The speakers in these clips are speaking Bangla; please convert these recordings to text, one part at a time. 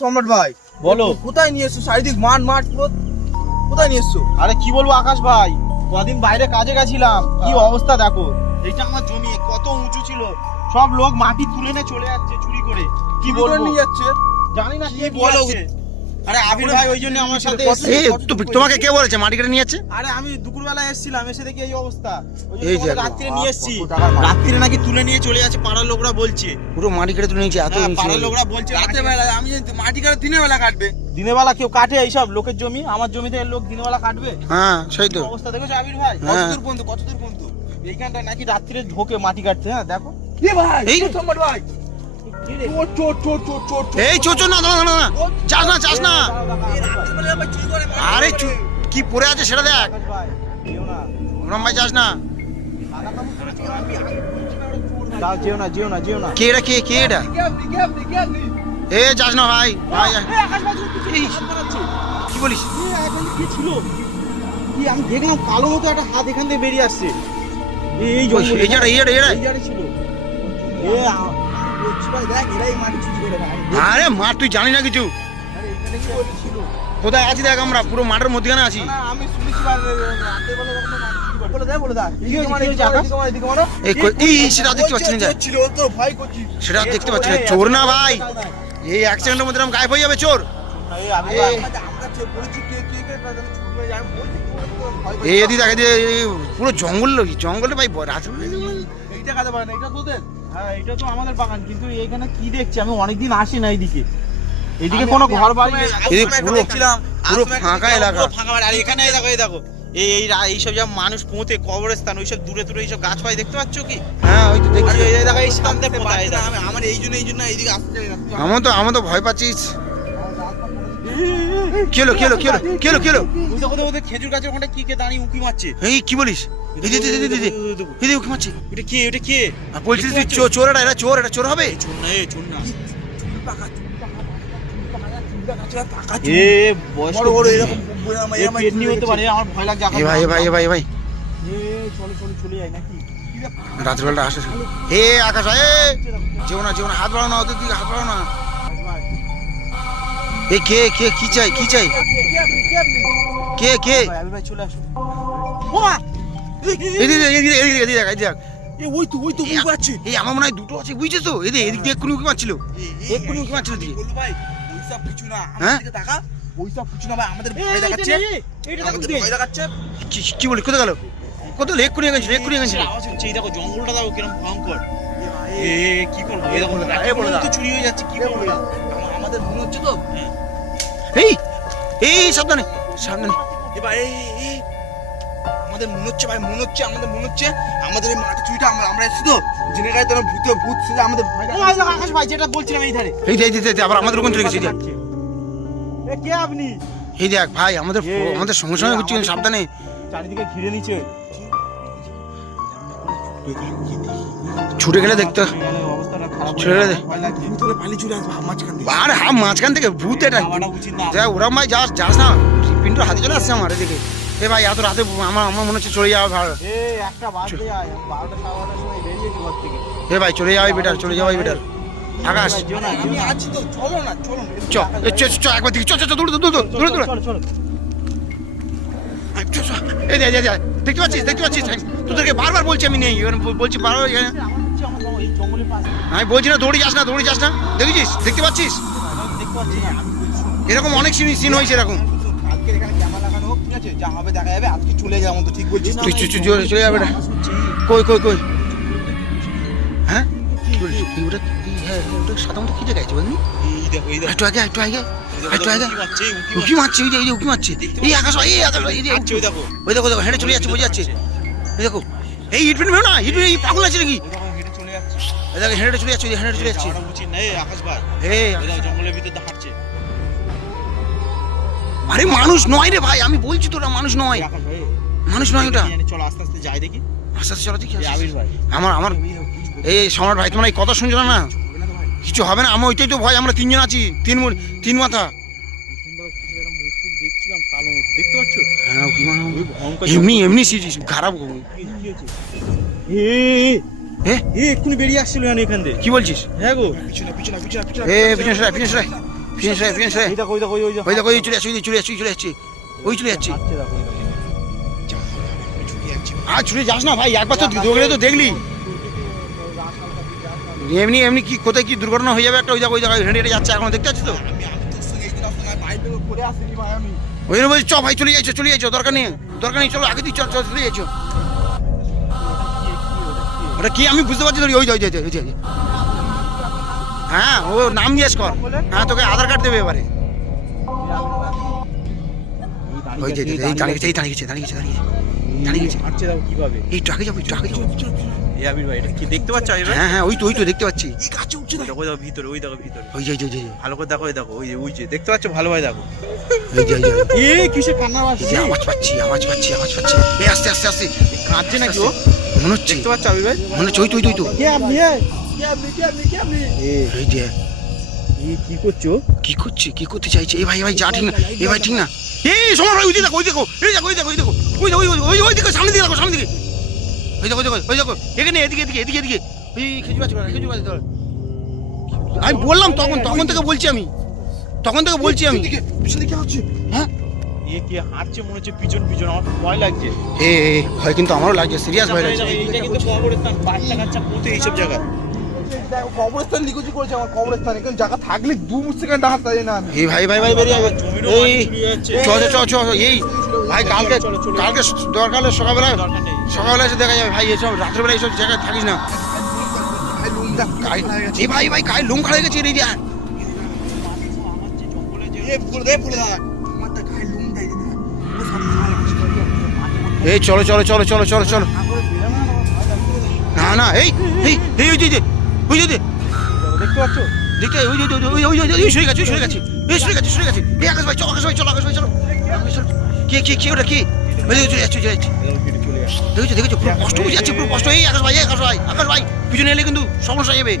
সম্রাট ভাই বলো। কোথায় নিয়ে এসছো? চারিদিক মাঠ মাঠ পুরো, কোথায় নিয়ে এসছো? আরে কি বলবো আকাশ ভাই, কদিন বাইরে কাজে গেছিলাম, কি অবস্থা দেখো। এটা আমার জমি, কত উঁচু ছিল, সব লোক মাটি তুলে নিয়ে চলে যাচ্ছে চুরি করে। কি চুরি করে বলবো, নিয়ে যাচ্ছে? জানি না কি বলো। বলো। আরে আবির ভাই ওই জন্য আমার সাথে এই তোমাকে কে বলেছে মাটি কেটে নিয়ে যাচ্ছে? আরে আমি দুপুরবেলা এসেছিলাম, এসে দেখি এই অবস্থা। ওই এই জন্য যে তোমাকে রাত্রে নিয়ে এসেছি। কত টাকার মাটি? রাত্রে নাকি তুলে নিয়ে চলে যাচ্ছে, পাড়ার লোকরা বলছে। পুরো মাটি কেটে তুলে নিয়েছে এত হ্যাঁ, নিচে। পাড়ার লোকরা বলছে রাতের বেলা আমি জানি তো, মাটি কাটে দিনের বেলা কাটবে। দিনের বেলা কেউ কাটে এইসব লোকের জমি? আমার জমিতে লোক দিনের বেলা কাটবে? হ্যাঁ সেই তো। অবস্থা দেখেছো আবির ভাই? হ্যাঁ। কতদূর পর্যন্ত? এইখানটা নাকি রাত্রে ঢোকে মাটি কাটতে। হ্যাঁ দেখো। এ ভাই, এই এই সম্রাট ভাই, চোর চোর চোর চোর চোর চোর। এই চোচো না দাঁড়া দাঁড়া না, যাস না যাস না। এই রাতের বেলা ভাই চুরি করে মাটি আরে কাটে। কি পড়ে আছে সেটা দেখ। আকাশ ভাই, যেও না। ওরম ভাই যাস না। সাদা কাপড় পরে চোর আনবি, আমি বলছি না ওরা চোর ভাই। যাও, যেও না যেও না যেও না। কে এটা, কে এটা? কে আপনি? এ যাস না ভাই ভাই। এই আকাশ ভাই তুমি এই, হাত বাড়াচ্ছে। কি বলিস? এই এখানে কি ছিল? কি আমি দেখলাম কালো মতো একটা হাত এখান থেকে বেরিয়ে আসছে। এই জঙ্গলে। এই জায়গাটা এই জায়গাটা ছিল। এ বলছি ভাই, দেখ এরাই মাটি চুরি করে ভাই। আরে মার, তুই জানি না কিছু। আরে এখানে কি ছিল? কোথায় আছি দেখ, আমরা পুরো মাঠের মধ্যখানে আছি। না আমি শুনেছি ভাই, রাতের বেলা যখন মাটি চুরি করে। বলে দে বলে দে। কি হয়েছে, আকাশ? এদিকে মারো। এই সেটা দেখতে পাচ্ছি না, ছিল ও তো ভয় করছি। সেটা দেখতে পাচ্ছি না। চোর না ভাই, এই অ্যাক্সিডেন্টের মধ্যে এরকম গায়েব হয়ে যাবে চোর। এই আমি এই, আমরা যে বলেছি কে কে কে তাদের চুরি করে যায়, আমি বলছি চোর তো ভয় করছি। এই এদিকে দেখ, এদিকে এই পুরো জঙ্গল, জঙ্গলে ভাই রাত্রে এইটা কাজে পারে না, এটা তোদের? হ্যাঁ এটা তো আমাদের বাগান, কিন্তু এইখানে কি দেখছি আমি, অনেকদিন আসি না এইদিকে। এইদিকে কোনো ঘর বাড়ি নেই। এদিকে পুরো পুরো ফাঁকা এলাকা। পুরো ফাঁকা বাড়ি। আর এখানে এই দেখো, এই দেখো এইসব যা মানুষ পৌঁছে কবরস্থান, ওইসব দূরে দূরে এইসব গাছ পাই দেখতে পাচ্ছ কি? হ্যাঁ ওই তো দেখছি। এই দেখো এই সামনে আসতে পোতা, এই পারছি না, দেখো। আমার এই জন্য এইদিকে আসতে চাই না। আমার তো ভয় পাচ্ছিস। কি হলো কি হলো কি হলো কি হলো কি হলো? ওই দেখো ওদের খেজুর গাছের ওখানে কি কে দাঁড়িয়ে উঁকি মারছে। এই কি বলিস? এই ওকে মারছি। এটা কে, এটা কে? আর বলছিস তুই চোর, এটা চোর, এটা চোর হবে? চোর না, এ চোর না। এ এ বয়স্ক বড় বড় বুড়ি। এরকম এ পেটনি হতে পারে, আমার ভয় লাগছে। এ ভাই এ ভাই এ চলো চলো চলে যাই নাকি? রাত্রিবেলা আসে। এ আকাশ ভাই, যেও না হাত বাড়াও না, ওদের দিকে হাত বাড়াও না। এই কে কে কি চাই কি চাই? কে কে? আমি ভাই চলে আসো। এদিকে দেখ। ওই তো উকি পাচ্ছে। এই আমার মনে হয় দুটো আছে, বুঝছিস তো? এদিক দিয়ে এক্ষুনি উকি মারছিল, এক্ষুনি উকি মারছিল দিকে। বলু ভাই, ওইসব কিছু না, হ্যাঁ? আমাদের দিকে তাকা। ওইসব কিছু না ভাই, আমাদের ভয় দেখাচ্ছে। আমাদের ভয় দেখাচ্ছে। কি বলি, কোথায় গেল? কোথায় এক্ষুনি গেছিল, আওয়াজ হচ্ছে, এই দেখো জঙ্গলটা দেখো কিরকম ভয়ঙ্কর। এ কি করবো, এই দেখো এ বলে দাও। তো চুরি হয়ে যাচ্ছে, কি করবো? আমাদের মনে হচ্ছে তো এই সাবধানে সাবধানে। এবার এই আমাদের মনে হচ্ছে ভাই, আমাদের এই মাটি চুরিটা আমরা এসেছি তো, জেনে গায়ে তোরা ভূত সেজে আমাদের ভয় ও দেখাচ্ছে। দেখো আকাশ ভাই, যেটা বলছিলাম এই ধারে। এই আবার আমাদের ওখানে চলে গেছে। এ কে আপনি? এই দেখ ভাই, আমাদের সঙ্গে সঙ্গে হচ্ছে, সাবধানে। চারিদিকে ঘিরে নিচ্ছে। ছুটে গেলে দেখতে, অবস্থাটা খারাপ ছেড়ে দে। ভয় লাগছে। ভূত হলে পালিয়ে চলে আসবে মাঝখান দিয়ে। আর মাঝখান থেকে ভূত এটা। যাওয়াটা উচিত না। দেখ ওরা ভাই যাস না, পিন্টু হাতে চলে আসছে আমার এদিকে। এ ভাই এত রাতে আমার মনে হচ্ছে চলে যাওয়া ভালো। এ একটা বাজে আয়, 12টা 12টার সময় বেরিয়েছি ঘর থেকে। এ ভাই চলে যাওয়াই বেটার, চলে যাওয়াই বেটার। আকাশ যেও না, আমি আছি তো, চলো না। চ একবার দিকে, চ দৌড় চলো। এই দেখতে পাচ্ছিস তোদেরকে বারবার বলছি আমি নেই, বলছি বারবার এখানে। আমার এই জঙ্গলের পাশে আমি বলছি না দৌড়ে যাস না, দেখেছিস, দেখতে পাচ্ছিস দেখতে পাচ্ছি না। এরকম অনেক সিন হয়েছে এরকম। কালকে এখানে ক্যামেরা লাগানো হোক, ঠিক আছে, যা হবে দেখা যাবে। আজকে চলে যাবো তো, ঠিক বলছিস তো? তুই চলে যাবে না। কই হ্যাঁ কি বলিস? ওটা সাদা মতো কি দেখাচ্ছে বলনি? এই দেখো একটু আগে উকি মারছে, উকি মারছে। এই আকাশ ভাই, আচ্ছা ওই দেখো। ওই দেখো হেঁটে চলে যাচ্ছে, বোঝা যাচ্ছে। এই দেখো এই ইটফিন ভেও না, ইটফিন এই পাগল আছে নাকি? ওই দেখো হেঁটে চলে যাচ্ছে। এই দেখো হেঁটে চলে যাচ্ছে। যাওয়াটা উচিত না, এই আকাশ ভাই। এই ওই দেখো জঙ্গলের ভিতর দিয়ে হাঁটছে। আরে মানুষ নয় রে ভাই, আমি বলছি তো ওটা মানুষ নয়, এই আকাশ ভাই, মানুষ নয় ওটা। কি জানি, চলো আস্তে আস্তে যাই দেখি। আস্তে আস্তে চলো দেখি। এই আবির ভাই। আমার এই সম্রাট ভাই, তোমরা এই কথা শুনছো না? কিছু হবে না, আমার ওইটাই তো ভয়। আমরা তিনজন আছি, তিন মাথা। দেখছিলাম কালো মতো, দেখতে পাচ্ছ? হ্যাঁ কি মানে ওই ভয়ঙ্কর এমনি খারাপ। কি হয়েছে? এক্ষুনি বেরিয়ে আসছিল এখান থেকে। কি বলছিস? হ্যাঁ গো। পিছনে এ পিছনে সরাই। ফিনিশ এই দেখো ওই দেখো ওই ওই দেখো ওই চলে আসছে ওই চলে যাচ্ছে যাচ্ছে দেখো ওই দেখো। আর ছুটে যাস না ভাই, একবার তো দৌড়ে তো দেখলি এমনি কি কোথায় কি দুর্ঘটনা হয়ে যাবে একটা। ওই জায়গায় হেঁটে হেঁটে যাচ্ছে এখন, দেখতে পাচ্ছিস তো। ওই জন্য বলছি চ ভাই, চলে যাইছো দরকার নেই চলো আগে দিই, চল চলে যাইছো। ওটা কি আমি বুঝতে পারছি, ওই হ্যাঁ ও নাম জিজ্ঞেস কর। হ্যাঁ তোকে আধার কার্ড দেবে এবারে। ওই যে দাঁড়িয়ে গেছে হাঁটছে দেখো কিভাবে। এই ট্রাকে যাবো এই আবির ভাই এটা কি দেখতে পাচ্ছ আবির ভাই? হ্যাঁ ওই তো দেখতে পাচ্ছি দেখো দেখো ভিতরে, ওই দেখো ভিতরে ওই যে ভালো করে দেখো, ওই দেখো ওই যে দেখতে পাচ্ছ ভালো ভাই দেখো। এই এ কিসে কান্না যে আসছে? আওয়াজ পাচ্ছি এই আস্তে কাঁদছে নাকি ও? মনে হচ্ছে দেখতে পাচ্ছ আবির ভাই? মনে হচ্ছে ওই তো কে আপনি? এই যে কি করছো? কি করতে চাইছে এই ভাই যা ঠিক না, এই ভাই ঠিক না। এই সময় ভাই ওই দেখো ওই দেখো সামনে দিকে ওই দেখো এখানে এদিকে এই খেজুর গাছ ধর। আমি বললাম তখন থেকে বলছি আমি হ্যাঁ এ কি হাঁটছে মনে হচ্ছে পিছন আমার ভয় লাগছে। এ ভয় কিন্তু আমারও লাগছে, সিরিয়াস ভয় লাগছে। এইটা কিন্তু কবরস্থান, বাচ্চা কাচ্চা পড়তে এইসব জায়গা। কবরস্থান লিখেছি করেছে আমার কবরস্থান, এখানে জায়গা থাকলে 2 সেকেন্ড দাঁড়াতে পারি না আমি। এই ভাই বেরিয়ে যাবে। জমিরও এই মাটি চুরি হচ্ছে। চ এই ভাই কালকে দরকার হলে সকালবেলা এসে দেখা যাবে ভাই। এসব রাত্রেবেলা এইসব জায়গায় থাকিস না ভাই লুঙ্গটা এই ভাই গায়ে লোম খাড়া গেছে রে। ফুলে দাঁড়া আমার তো গায়ে লুঙ্গ দেয় না ও সামনে এই চলো না এই ওই যে দেখতে পাচ্ছ? দেখতে ওই সরে গেছে এই আকাশ ভাই চলো কি ওটা কি ওই চলে যাচ্ছে দেখেছো পুরো কষ্ট বুঝে যাচ্ছে, পুরো কষ্ট। এই আকাশ ভাই পিছনে এলে কিন্তু সমস্যা হয়ে যাবে,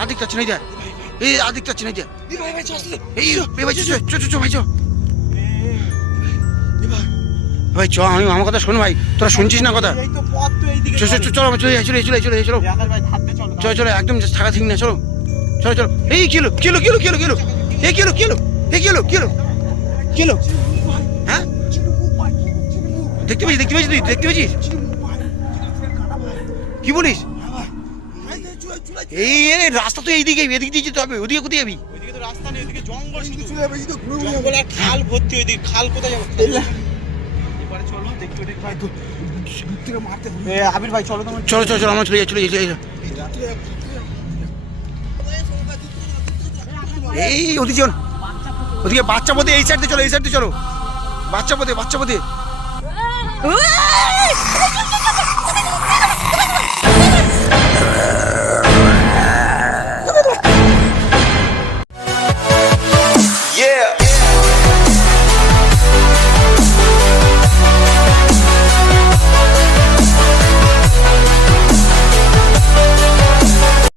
আর দেখতে পাচ্ছি না আর দেখতে পাচ্ছি না ভাই চ আমার কথা শোন ভাই, তোরা শুনছিস না কথা? এই তো পথ তো এইদিকে। চলো আকাশ ভাই হাঁটতে চলো। চলো একদম থাকা ঠিক না। চলো এই কিলো এই কিলো হ্যাঁ দেখতে পেয়েছিস তুই কি বলিস? এই রাস্তা তো এদিকে দিয়ে যেতে হবে, ওদিকে কোথায় যাবি? ওইদিকে তো রাস্তা নেই, ওইদিকে জঙ্গল শুধু। চলে যাবে এই তো ঘুরে জঙ্গল আর খাল ভর্তি, ওইদিকে খাল কোথায় যাবে? এবারে চলো দেখতে ভাই তো থেকে মারতে আবির ভাই চলো তোমার। চলো আমরা চলে যাই এই ওদিকে বাচ্চা পথে এই সাইড দিয়ে চলো বাচ্চা পথে